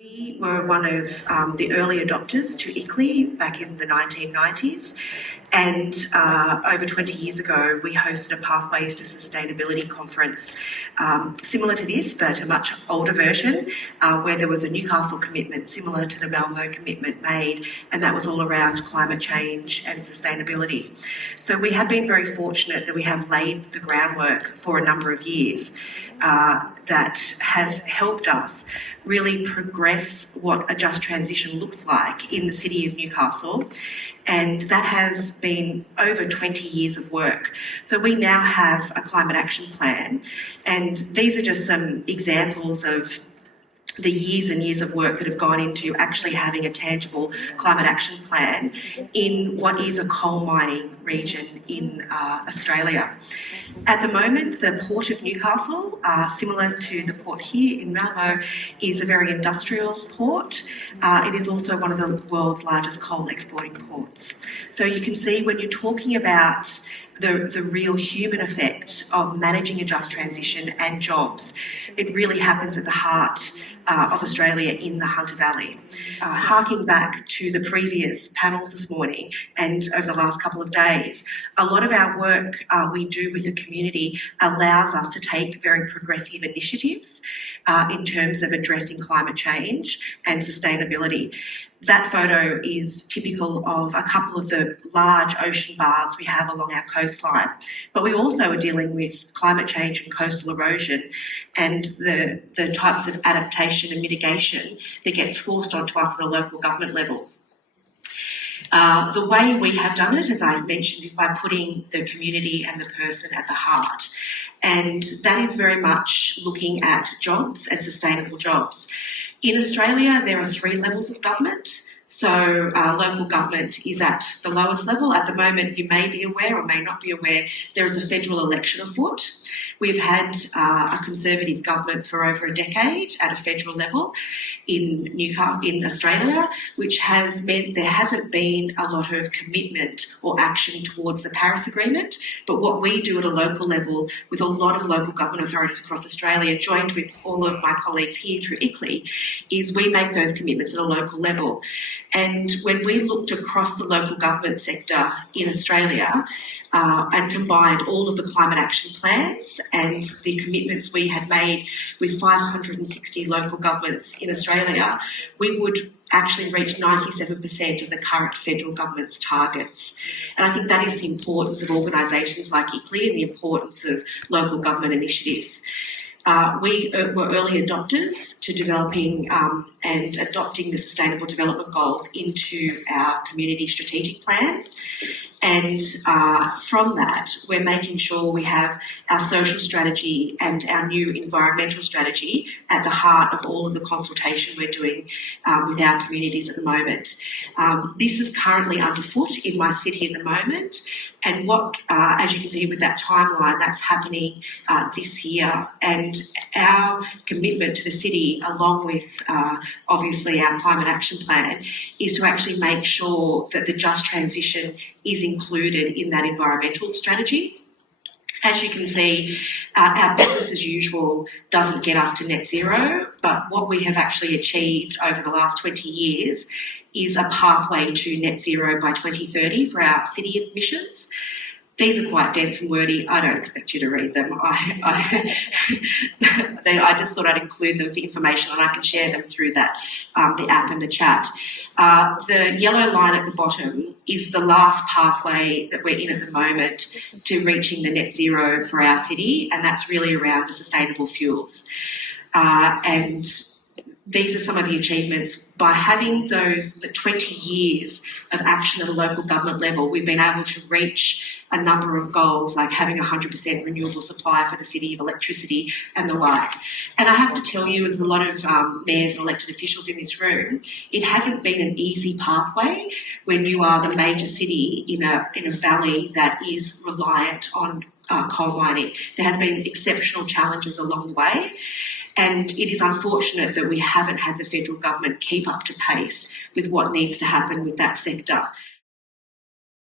We were one of the early adopters to ICLEI back in the 1990s, and over 20 years ago we hosted a Pathways to Sustainability conference similar to this, but a much older version, where there was a Newcastle commitment similar to the Malmo commitment made, and that was all around climate change and sustainability. So we have been very fortunate that we have laid the groundwork for a number of years that has helped us really progress what a just transition looks like in the city of Newcastle, and that has been over 20 years of work. So we now have a climate action plan, and these are just some examples of the years and years of work that have gone into actually having a tangible climate action plan in what is a coal mining region in Australia. At the moment, the Port of Newcastle, similar to the port here in Malmo, is a very industrial port. It is also one of the world's largest coal exporting ports. So you can see when you're talking about the real human effect of managing a just transition and jobs, it really happens at the heart of Australia in the Hunter Valley. Harking back to the previous panels this morning and over the last couple of days, a lot of our work we do with the community allows us to take very progressive initiatives in terms of addressing climate change and sustainability. That photo is typical of a couple of the large ocean baths we have along our coastline, but we also are dealing with climate change and coastal erosion and the types of adaptation and mitigation that gets forced onto us at a local government level. The way we have done it, as I mentioned, is by putting the community and the person at the heart. And that is very much looking at jobs and sustainable jobs. In Australia, there are 3 levels of government. So local government is at the lowest level. At the moment, you may be aware or may not be aware, there is a federal election afoot. We've had a Conservative government for over a decade at a federal level in Australia, which has meant there hasn't been a lot of commitment or action towards the Paris Agreement. But what we do at a local level with a lot of local government authorities across Australia, joined with all of my colleagues here through ICLEI, is we make those commitments at a local level. And when we looked across the local government sector in Australia and combined all of the climate action plans and the commitments we had made with 560 local governments in Australia, we would actually reach 97% of the current federal government's targets. And I think that is the importance of organisations like ICLEI and the importance of local government initiatives. We were early adopters to developing and adopting the Sustainable Development Goals into our community strategic plan. And from that, we're making sure we have our social strategy and our new environmental strategy at the heart of all of the consultation we're doing with our communities at the moment. This is currently underfoot in my city at the moment. And what, as you can see with that timeline, that's happening this year. And our commitment to the city, along with obviously our climate action plan, is to actually make sure that the just transition is included in that environmental strategy. As you can see, our business as usual doesn't get us to net zero, but what we have actually achieved over the last 20 years is a pathway to net zero by 2030 for our city emissions. These are quite dense and wordy. I don't expect you to read them. I just thought I'd include them for information, and I can share them through that the app and the chat. The yellow line at the bottom is the last pathway that we're in at the moment to reaching the net zero for our city, and that's really around the sustainable fuels. And these are some of the achievements. By having the 20 years of action at a local government level, we've been able to reach a number of goals, like having 100% renewable supply for the city of electricity and the like. And I have to tell you, there's a lot of mayors and elected officials in this room, it hasn't been an easy pathway when you are the major city in a valley that is reliant on coal mining. There has been exceptional challenges along the way. And it is unfortunate that we haven't had the federal government keep up to pace with what needs to happen with that sector.